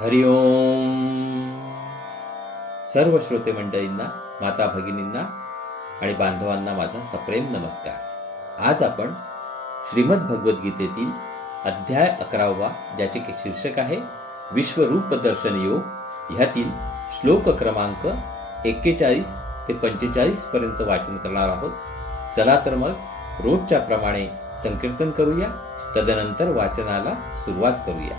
हरिओम सर्व श्रोते मंडळींना माता भगिनींना आणि बांधवांना माझा सप्रेम नमस्कार. आज आपण श्रीमद भगवद्गीतेतील अध्याय अकरावा ज्याचे की शीर्षक आहे विश्वरूप दर्शन योग ह्यातील श्लोक क्रमांक एक्केचाळीस ते पंचेचाळीस पर्यंत वाचन करणार आहोत. चला तर मग रोजच्या प्रमाणे संकीर्तन करूया तदनंतर वाचनाला सुरुवात करूया.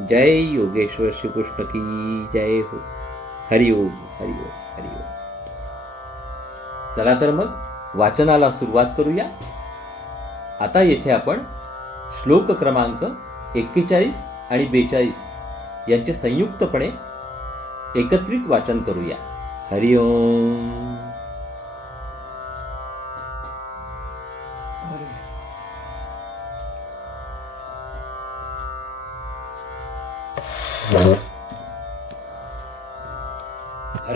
जय योगेश्वर श्रीकृष्ण की जय हो। हरिओम हरिओम हरिओम चला तर मग वाचनाला सुरुवात करूया. आता येथे आपण श्लोक क्रमांक एक्केचाळीस आणि बेचाळीस यांचे संयुक्तपणे एकत्रित वाचन करूया. हरिओम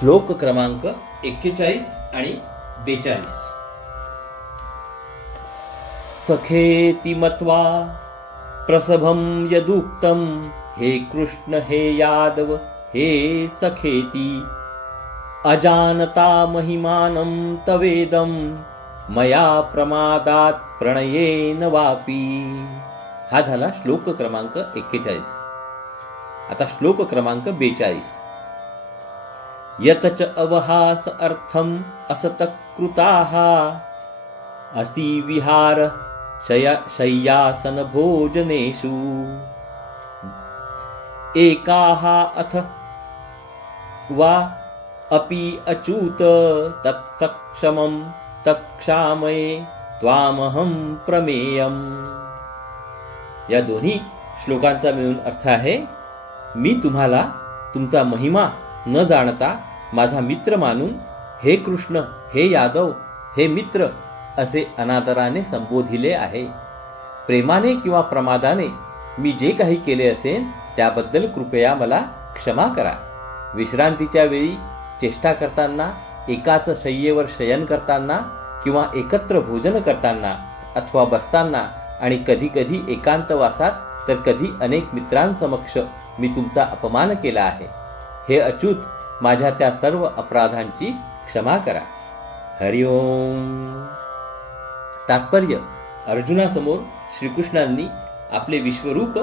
श्लोक क्रमांक एक्केचाळीस आणि बेचाळीस. सखेति मत्वा प्रसभं यदुक्तं हे कृष्ण हे यादव हे सखेती। अजानता महिमानं तवेदं मया प्रमादात प्रणयेन वापी। हा झाला श्लोक क्रमांक एक्केचाळीस. आता श्लोक क्रमांक बेचाळीस. यतच अवहास अर्थम असतकृताः। असि विहार शय शय्यासन भोजनेषु एकाः अथ वा अपि अच्युत तत्सक्षमं तत्क्षामये त्वामहं प्रमेयम्। या दोन्ही श्लोकांचा मिळून अर्थ आहे मी तुम्हाला तुमचा महिमा न जाणता माझा मित्र मानून हे कृष्ण हे यादव हे मित्र असे अनादराने संबोधिले आहे. प्रेमाने किंवा प्रमादाने मी जे काही केले असेल त्याबद्दल कृपया मला क्षमा करा. विश्रांतीच्या वेळी चेष्टा करताना एकाच शय्येवर शयन करताना किंवा एकत्र भोजन करताना अथवा बसताना आणि कधीकधी एकांतवासात तर कधी अनेक मित्रांसमक्ष मी तुमचा अपमान केला आहे. हे अच्युत माझ्या त्या सर्व अपराधांची क्षमा करा. हरिओम तात्पर्य अर्जुनासमोर श्रीकृष्णांनी आपले विश्वरूप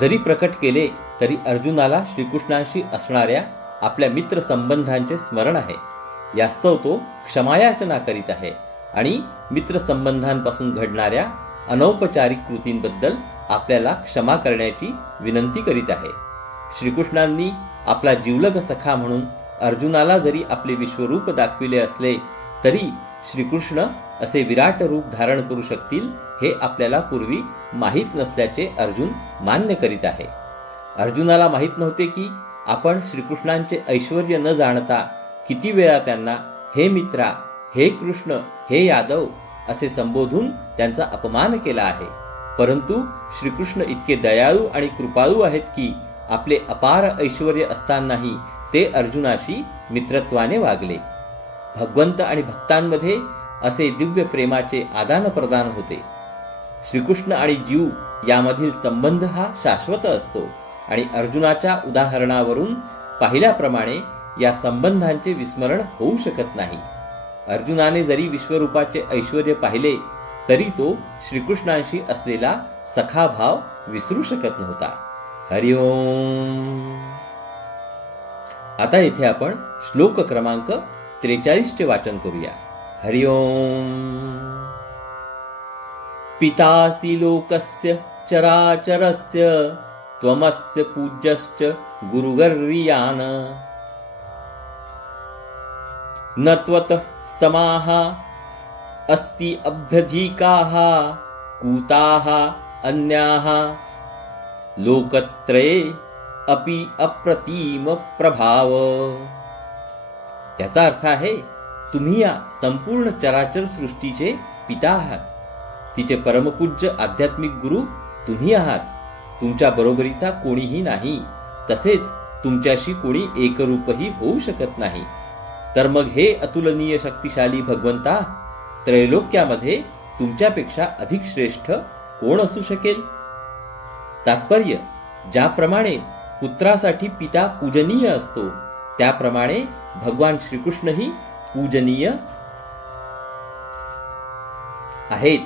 जरी प्रकट केले तरी अर्जुनाला श्रीकृष्णांशी असणाऱ्या आपल्या मित्र संबंधांचे स्मरण आहे. यास्तव तो क्षमायाचना करीत आहे आणि मित्र संबंधांपासून घडणाऱ्या अनौपचारिक कृतींबद्दल आपल्याला क्षमा करण्याची विनंती करीत आहे. श्रीकृष्णांनी आपला जीवलग सखा म्हणून अर्जुनाला जरी आपले विश्वरूप दाखविले असले तरी श्रीकृष्ण असे विराट रूप धारण करू शकतील हे आपल्याला पूर्वी माहीत नसल्याचे अर्जुन मान्य करीत आहे. अर्जुनाला माहीत नव्हते की आपण श्रीकृष्णांचे ऐश्वर न जाणता किती वेळा त्यांना हे मित्रा हे कृष्ण हे यादव असे संबोधून त्यांचा अपमान केला आहे. परंतु श्रीकृष्ण इतके दयाळू आणि कृपाळू आहेत की आपले अपार ऐश्वर असतानाही ते अर्जुनाशी मित्रत्वाने वागले. भगवंत आणि भक्तांमध्ये असे दिव्य प्रेमाचे आदान प्रदान होते. श्रीकृष्ण आणि जीव यामधील संबंध हा शाश्वत असतो आणि अर्जुनाच्या उदाहरणावरून पाहिल्याप्रमाणे या संबंधांचे विस्मरण होऊ शकत नाही. अर्जुनाने जरी विश्वरूपाचे ऐश्वर पाहिले तरी तो श्रीकृष्णांशी असलेला सखाभाव विसरू शकत नव्हता. हरिओम आता इथे आपण श्लोक क्रमांक त्रेचाळीसचे वाचन करूया. हरिओम पितासी लोकस्य चराचरस्य त्वमस्य पूज्यश्च गुरुगर्यान न त्वत समाः अस्ति अभ्यधिकाः कूताः अन्याः लोकत्रये अपि अप्रतिम प्रभाव. याचा अर्थ आहे तुम्ही या संपूर्ण चराचर सृष्टीचे पिता आहात. तिचे परमपूज्य आध्यात्मिक गुरु तुम्ही आहात. तुमच्या बरोबरीचा कोणीही नाही. तसेच तुमच्याशी कोणी एकरूपही होऊ शकत नाही. तर मग हे अतुलनीय शक्तिशाली भगवंता त्रैलोक्यामध्ये तुमच्यापेक्षा अधिक श्रेष्ठ कोण असू शकेल? तात्पर्य ज्याप्रमाणे पुत्रासाठी पिता पूजनीय असतो त्याप्रमाणे भगवान श्रीकृष्णही पूजनीय आहेत.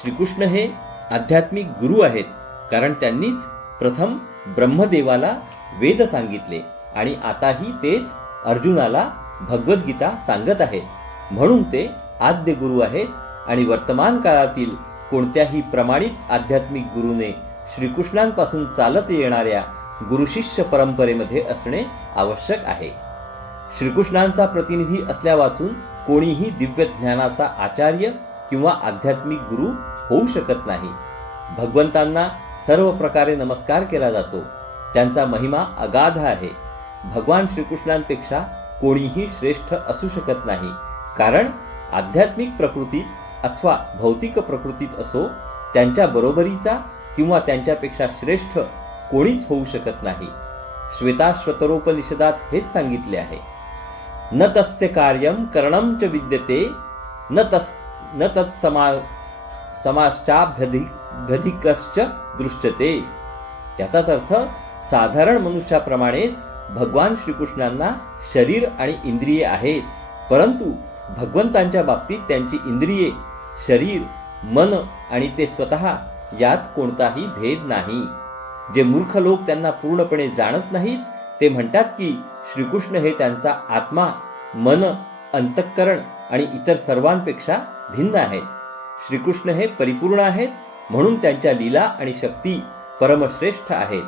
श्रीकृष्ण हे आध्यात्मिक गुरु आहेत कारण त्यांनीच प्रथम ब्रह्मदेवाला वेद सांगितले आणि आताही तेच अर्जुनाला भगवद्गीता सांगत आहेत. म्हणून ते आद्य गुरु आहेत आणि वर्तमान काळातील कोणत्याही प्रमाणित आध्यात्मिक गुरुने श्रीकृष्णांपासून चालत येणाऱ्या गुरुशिष्य परंपरेमध्ये असणे आवश्यक आहे. श्रीकृष्णांचा प्रतिनिधी असल्या वाचून कोणीही दिव्य ज्ञानाचा आचार्य किंवा आध्यात्मिक गुरु होऊ शकत नाही. भगवंतांना सर्व प्रकारे नमस्कार केला जातो. त्यांचा महिमा अगाध आहे. भगवान श्रीकृष्णांपेक्षा कोणीही श्रेष्ठ असू शकत नाही. कारण आध्यात्मिक प्रकृतीत अथवा भौतिक प्रकृतीत असो त्यांच्या बरोबरीचा किंवा त्यांच्यापेक्षा श्रेष्ठ कोणीच होऊ शकत नाही. श्वेताश्वतरोपनिषदात हेच सांगितले आहे. न तस्य कार्यम करणम च विद्यते न तस न तत्समा समाश्चाभ्यधिकश्च दृश्यते याचाच अर्थ साधारण मनुष्याप्रमाणेच भगवान श्रीकृष्णांना शरीर आणि इंद्रिये आहेत. परंतु भगवंतांच्या बाबतीत त्यांची इंद्रिये शरीर मन आणि ते स्वतः यात कोणताही भेद नाही. जे मूर्ख लोक त्यांना पूर्णपणे जाणत नाहीत ते म्हणतात की श्रीकृष्ण हे त्यांचा आत्मा मन अंतःकरण आणि इतर सर्वांपेक्षा भिन्न आहेत. श्रीकृष्ण हे परिपूर्ण आहेत म्हणून त्यांच्या लीला आणि शक्ती परमश्रेष्ठ आहेत.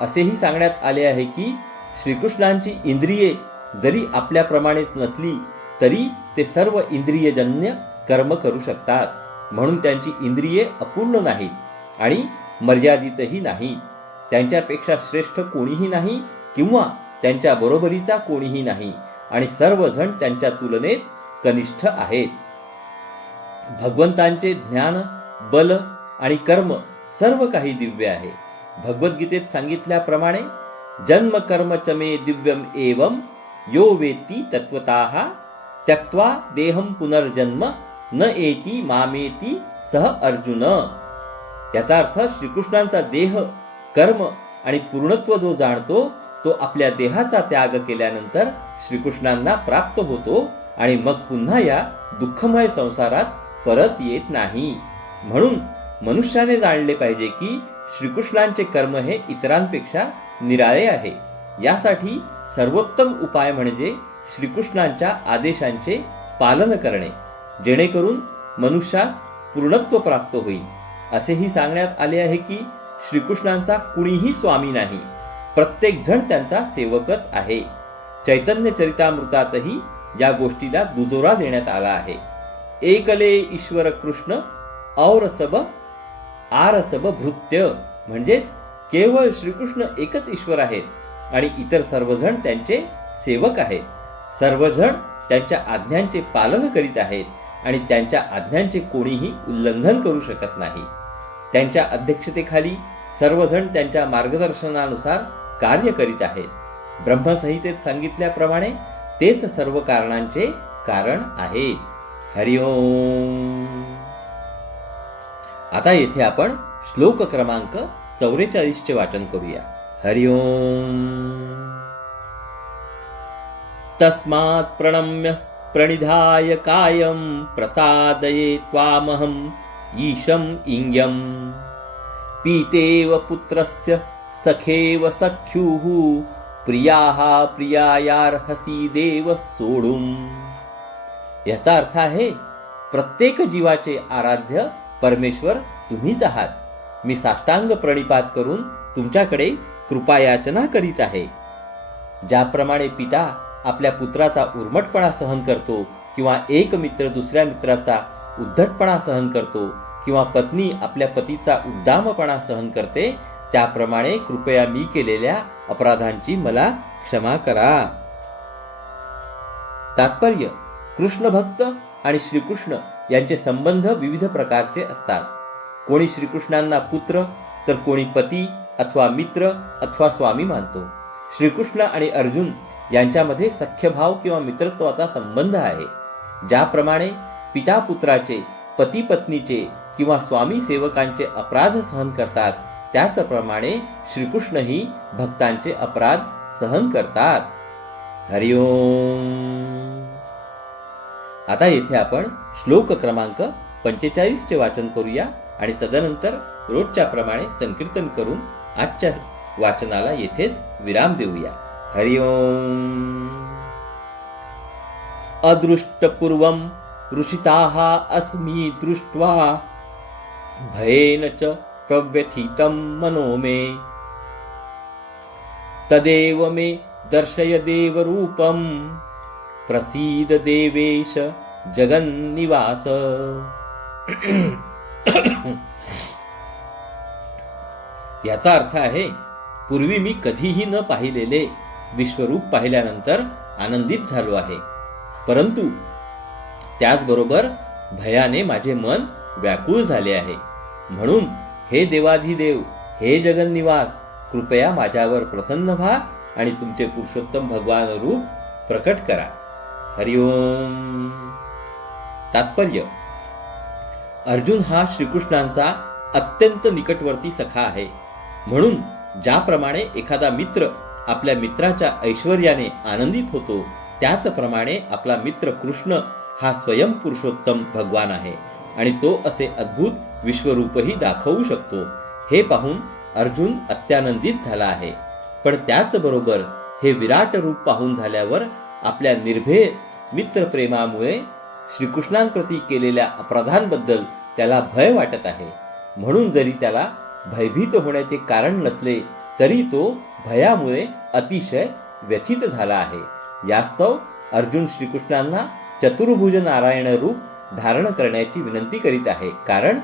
असेही सांगण्यात आले आहे की श्रीकृष्णांची इंद्रिये जरी आपल्याप्रमाणेच नसली तरी ते सर्व इंद्रियजन्य कर्म करू शकतात. म्हणून त्यांची इंद्रिये अपूर्ण नाहीत आणि मर्यादितही नाही त्यांच्यापेक्षा श्रेष्ठ कोणीही नाही किंवा त्यांच्या बरोबरीचा कोणीही नाही आणि सर्वजण त्यांच्या तुलनेत कनिष्ठ आहेत. भगवंतांचे ज्ञान बल आणि कर्म सर्व काही दिव्य आहे. भगवद्गीतेत सांगितल्याप्रमाणे जन्म कर्म चमे दिव्यम एवं यो वेत्ती तत्वता त्यक्त्वा देहम पुनर्जन्म न येती मामेती सह अर्जुन. याचा अर्थ श्रीकृष्णांचा देह कर्म आणि पूर्णत्व जो जाणतो तो आपल्या देहाचा त्याग केल्यानंतर श्रीकृष्णांना प्राप्त होतो आणि मग पुन्हा या दुःखमय संसारात परत येत नाही. म्हणून मनुष्याने जाणले पाहिजे की श्रीकृष्णांचे कर्म हे इतरांपेक्षा निराळे आहे. यासाठी सर्वोत्तम उपाय म्हणजे श्रीकृष्णांच्या आदेशांचे पालन करणे. जेणेकरून मनुष्यास पूर्णत्व प्राप्त होईल. असेही सांगण्यात आले आहे की श्रीकृष्णांचा कुणीही स्वामी नाही. प्रत्येक जण त्यांचा सेवकच आहे. चैतन्य चरितामृतातही या गोष्टीला दुजोरा देण्यात आला आहे. एकले ईश्वर कृष्ण औरसब आरसब भृत्य. म्हणजेच केवळ श्रीकृष्ण एकच ईश्वर आहेत आणि इतर सर्वजण त्यांचे सेवक आहेत. सर्वजण त्यांच्या आज्ञांचे पालन करीत आहेत. आणि त्यांच्या आज्ञांचे कोणीही उल्लंघन करू शकत नाही. त्यांच्या अध्यक्षतेखाली सर्वजण त्यांच्या मार्गदर्शनानुसार कार्य करीत आहेत. ब्रह्मसंहितेत सांगितल्याप्रमाणे तेच सर्व कारणांचे कारण आहे हरिओम आता येथे आपण श्लोक क्रमांक चौवेचाळीसचे वाचन करूया. हरिओम तस्मात् प्रणम्य प्रणिधाय कायं प्रसादये त्वामहं ईशम् इङ्ग्यम् पीतेव पुत्रस्य सखेव सख्युः प्रियाः प्रियायार्हसी देव सोडून याचा अर्थ आहे प्रत्येक जीवाचे आराध्य परमेश्वर तुम्हीच आहात. मी साष्टांग प्रणिपात करून तुमच्याकडे कृपायाचना करीत आहे. ज्याप्रमाणे पिता आपल्या पुत्राचा उर्मटपणा सहन करतो किंवा एक मित्र दुसऱ्या मित्राचा उद्धटपणा सहन करतो किंवा पत्नी आपल्या पतीचा उद्दामपणा सहन करते त्याप्रमाणे कृपया मी केलेल्या अपराधांची मला क्षमा करा. तात्पर्य कृष्ण भक्त आणि श्रीकृष्ण यांचे संबंध विविध प्रकारचे असतात. कोणी श्रीकृष्णांना पुत्र तर कोणी पती अथवा मित्र अथवा स्वामी मानतो. श्रीकृष्ण आणि अर्जुन यांच्यामध्ये सख्यभाव किंवा मित्रत्वाचा संबंध आहे. ज्याप्रमाणे पिता पुत्राचे पती पत्नीचे किंवा स्वामी सेवकांचे अपराध सहन करतात त्याचप्रमाणे श्रीकृष्णही भक्तांचे अपराध सहन करतात. हरिओम आता येथे आपण श्लोक क्रमांक पंचेचाळीसचे वाचन करूया आणि तदनंतर रोजच्या प्रमाणे संकीर्तन करून आजच्या वाचनाला येथेच विराम देऊया. हरिओम अदृष्टपूर्वं ऋषिताः अस्मि दृष्ट्वा भयेन च प्रव्यथितं मनो मे। तदेव मे दर्शय देवरूपं प्रसीद देवेश जगन्निवास। याचा अर्थ आहे पूर्वी मी कधीही न पाहिलेले विश्वरूप पाहिल्यानंतर आनंदित झालो आहे. परंतु त्याचबरोबर भयाने माझे मन व्याकुळ झाले आहे. म्हणून हे देवाधिदेव हे जगन्निवास कृपया माझ्यावर प्रसन्न व्हा आणि तुमचे पुरुषोत्तम भगवान रूप प्रकट करा. हरिओम तात्पर्य. अर्जुन हा श्रीकृष्णांचा अत्यंत निकटवर्ती सखा आहे. म्हणून ज्याप्रमाणे एखादा मित्र आपल्या मित्राच्या ऐश्वर्याने आनंदित होतो. त्याचप्रमाणे आपला मित्र कृष्ण हा स्वयं पुरुषोत्तम भगवान आहे आणि तो असे अद्भुत विश्वरूपही दाखवू शकतो. हे पाहून अर्जुन अत्यानंदित झाला आहे. पण त्याचबरोबर हे विराट रूप पाहून झाल्यावर आपल्या निर्भय मित्रप्रेमामुळे श्रीकृष्णांप्रती केलेल्या अपराधांबद्दल त्याला भय वाटत आहे. म्हणून जरी त्याला भयभीत होण्याचे कारण नसले तरी तो भयामुळे अतिशय व्यथित झाला आहे. यास्तव अर्जुन श्रीकृष्णांना चतुर्भुज नारायण रूप धारण करण्याची विनंती करीत आहे. कारण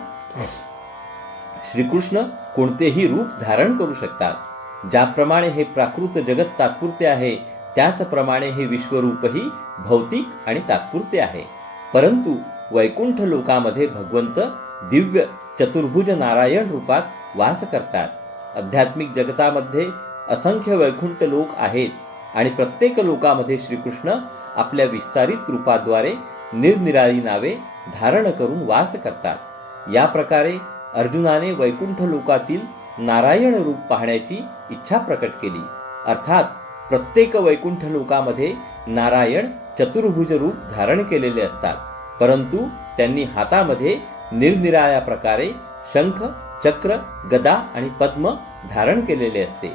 श्रीकृष्ण कोणतेही रूप धारण करू शकतात. ज्याप्रमाणे हे प्राकृत जगत तात्पुरते आहे त्याचप्रमाणे हे विश्वरूपही भौतिक आणि तात्पुरते आहे. परंतु वैकुंठ लोकामध्ये भगवंत दिव्य चतुर्भुज नारायण रूपात वास करतात. आध्यात्मिक जगतामध्ये असंख्य वैकुंठ लोक आहेत आणि प्रत्येक लोकामध्ये श्रीकृष्ण आपल्या विस्तारित रूपाद्वारे निरनिराळी नावे धारण करून वास करतात. या प्रकारे अर्जुनाने वैकुंठ लोकातील नारायण रूप पाहण्याची इच्छा प्रकट केली. अर्थात प्रत्येक वैकुंठ लोकामध्ये नारायण चतुर्भुज रूप धारण केलेले असतात. परंतु त्यांनी हातामध्ये निरनिराळ्या प्रकारे शंख चक्र गदा आणि पद्म धारण केलेले असते.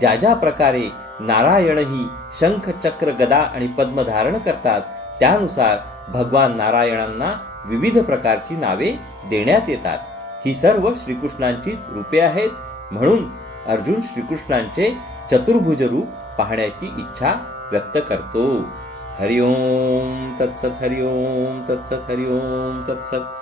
ज्या ज्या प्रकारे नारायणही शंख चक्र गदा आणि पद्म धारण करतात त्यानुसार भगवान नारायणांना विविध प्रकारची नावे देण्यात येतात. ही सर्व श्रीकृष्णांचीच रूपे आहेत. म्हणून अर्जुन श्रीकृष्णांचे चतुर्भुज रूप पाहण्याची इच्छा व्यक्त करतो. हरिओम तत्सत हरिओम तत्सत हरिओम तत्सत.